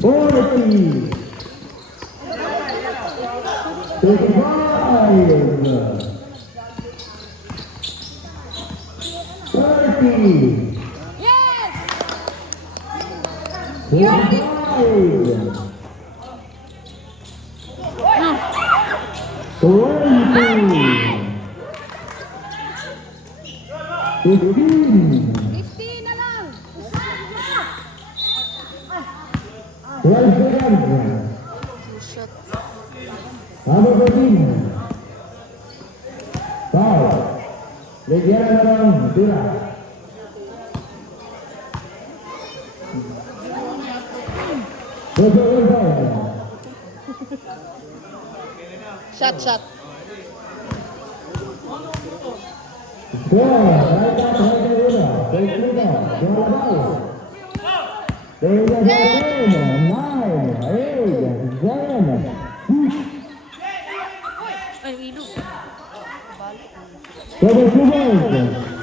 40. 35. 30. Yes! 45. 20. 15. 50 na lang! 12 seconds. Number 14. Foul. Legian ng tira. Shot, shot. Bola, right out of the winner. Take it down. Bola ball. There you go. 9, 8, 7. Ay, ilog. 7 seconds.